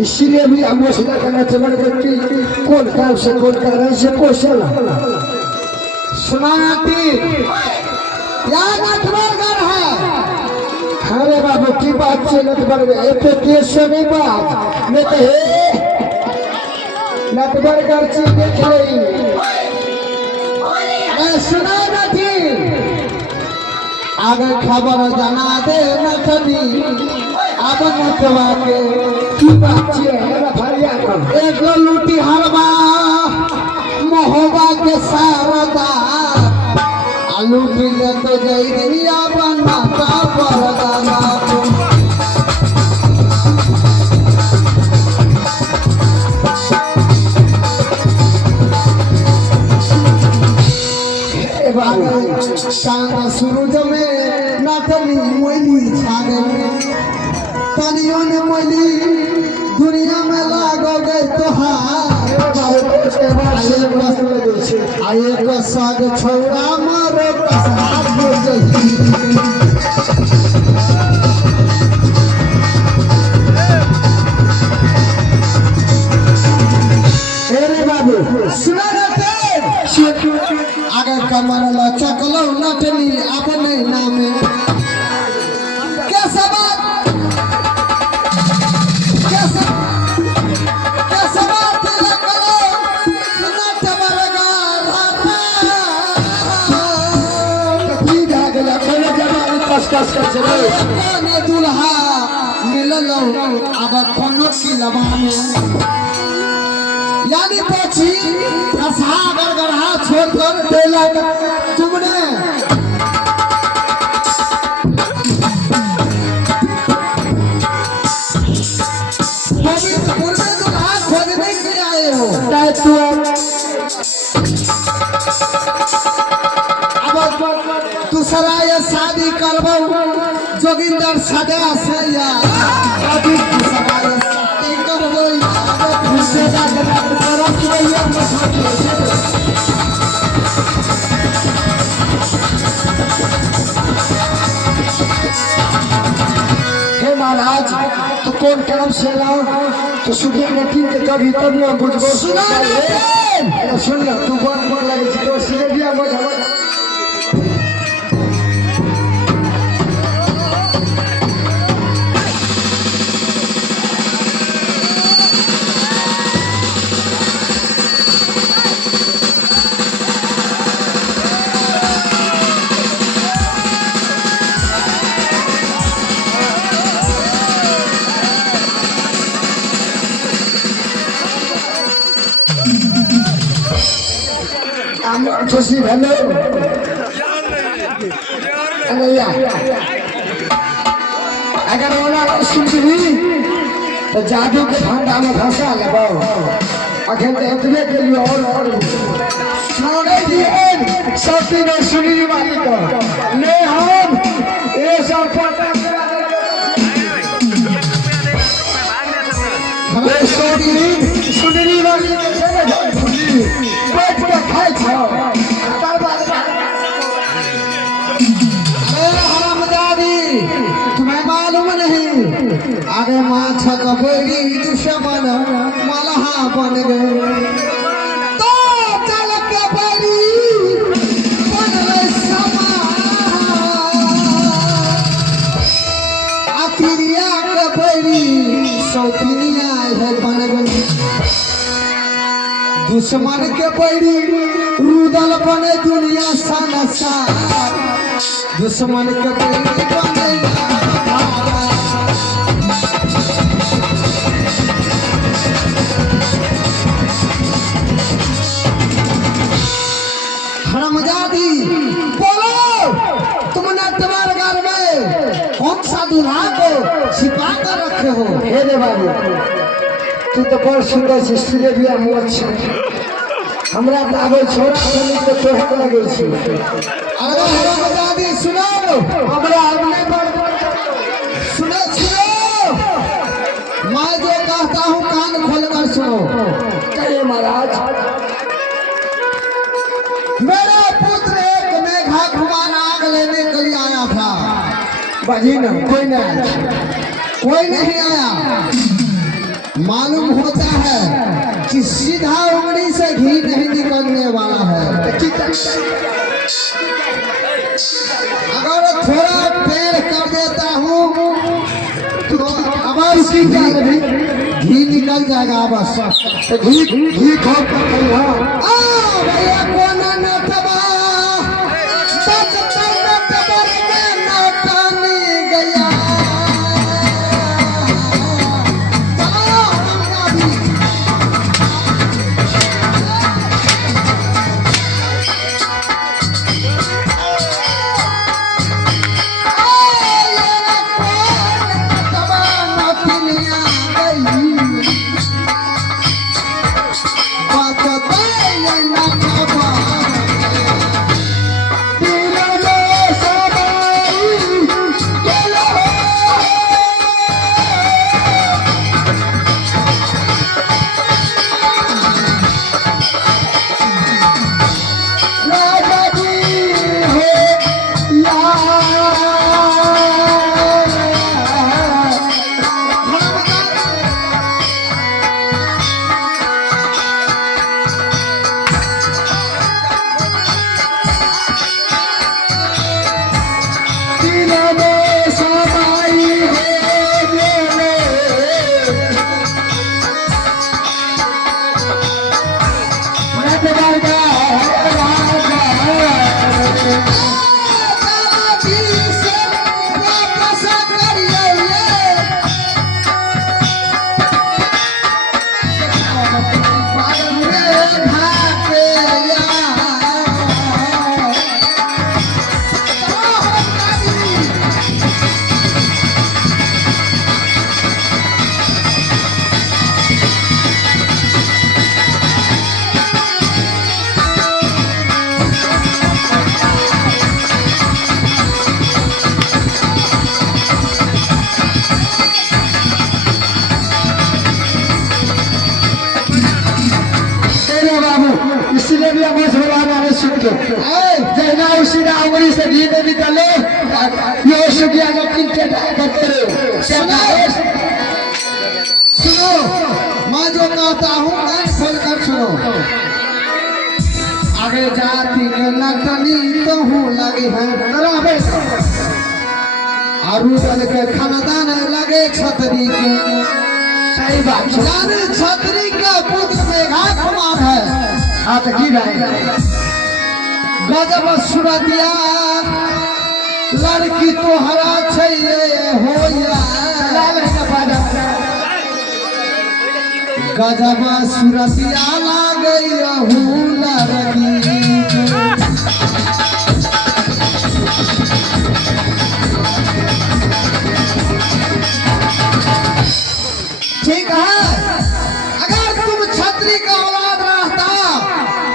इसलिए भी हम मसला करना चाहते कि कौन काम से कौन कारण से क्वेश्चन सुनाती याद नटवर है। अरे बाबू की बात से नटवर तो देश से नहीं बात नहीं तो नटवर कर चीज देख रही मैं सुना नहीं आगे खबर जाना दे नटनी अब नटवा के की बात है भरिया एक लूटी हलवा मोहबा के सारदा आलू मिले तो जइया बना का परदाना चांद सूरज में नाटनी मोइली छागे तनियों ने मोइली दुनिया में लागो गए तोहार आये को साग छोड़ा मारो कसाब हो जही सुना रहते अगर कमर लचकलो नटनी अपने नामे कैसा बात दुल्हा मिललो अब कोनो की लबाने यानी पक्षी फसा गड़गड़ा छोड़कर देला तुमने पूर्वे दुल्हा खोजने के आए हो अब दूसरा ये शादी करबो जोगिंदर सदा से या दूसरा ये शादी करबो हे महाराज तो कौन काम से लाओ तो सुबह नटी के कभी तब ना बुझबो सुन ना तू बहुत लगे तो सुने दिया मजा खुशी हेलो अगर ओला सुनबी तो जादू के भंडा में फंसा लेबो अखन तो एतबे के लिए और छोड़े दिए सब दिन सुनी वाली को ने हम ए सब हमें सुनी वाली के चले जाओ पेट के खाई छो आगे माछ कबड़ी दुश्मन मलहा बन गए तो चल के बड़ी बनले अतिरिया के बड़ी सौतिनिया है बन गई दुश्मन के बड़ी रुदल बने दुनिया संसार दुश्मन के बड़ी बने हरामजादी बोलो तुमने तुम्हारे घर में कौन सा दूल्हा को छिपा कर रखे हो हे रे बाबू तू तो बड़ सुंदर छै सिलेबिया मोर छै हमरा तो आबै छोरा सनी तो तोहर लगे छै अरे हरामजादी सुनो हमरा अपने पर सुनो सुनो मैं जो कहता हूँ कान खोलकर सुनो कहे महाराज मेरा पुत्र एक मेघा कुमार आग लेने के लिए आया था बाजी ना कोई ना कोई नहीं आया मालूम होता है कि सीधा उंगली से घी नहीं निकलने वाला है अगर थोड़ा पेड़ कर देता हूँ तो अवश्य घी निकल जाएगा बस घी घी खा भैया भैया कौन नटवा बचपन नटवर में नटाने गया इसलिए भी हमें भगवान ने सुन के जैना उसी ना उंगली से घी नहीं निकले ये सुगिया का किंते करते रहो सुनो मैं जो कहता हूँ कान खोल कर सुनो आगे जाती के नटनी तो हूँ लगी है अरुदल के खानदान लगे छतरी के सही बात जाने छतरी का पुत्र मेघा कुमार है हाँ तो की भाई गजब सूरतिया लड़की तो हरा चाहिए हो या गजब सूरतिया लागे हूँ लड़की ठीक है अगर तुम छतरी का औलाद रहता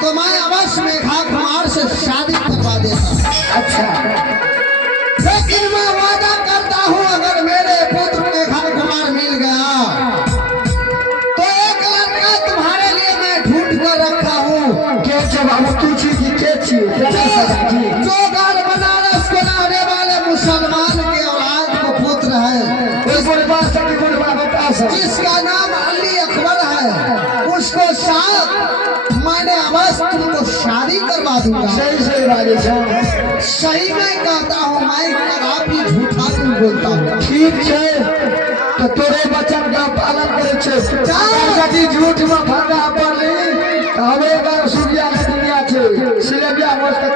तो मैं अवश्य मेघा कुमार से शादी करवा देता अच्छा लेकिन मैं वादा करता हूँ अगर मेरे पुत्र मेघा कुमार मिल गया तो एक लड़का तुम्हारे लिए मैं ढूंढ कर रखा हूँ के जब हम तुझी की के छी जो घर बनारस को रहने वाले मुसलमान के औलाद को पुत्र है कोई बड़ी बात साहब जिसका नाम अली अकबर है उसको साथ मैंने अवश्य तुमको शादी करवा दूंगा। सही सही बात है। सही मैं कहता हूँ, मैं कदापि झूठा नहीं बोलता हूँ। ठीक है तो तोरे वचन का पालन करे छे। यदि झूठ में फंदा पड़ली तो हमें सुगिया नदिया छे सिलेबिया मोस्क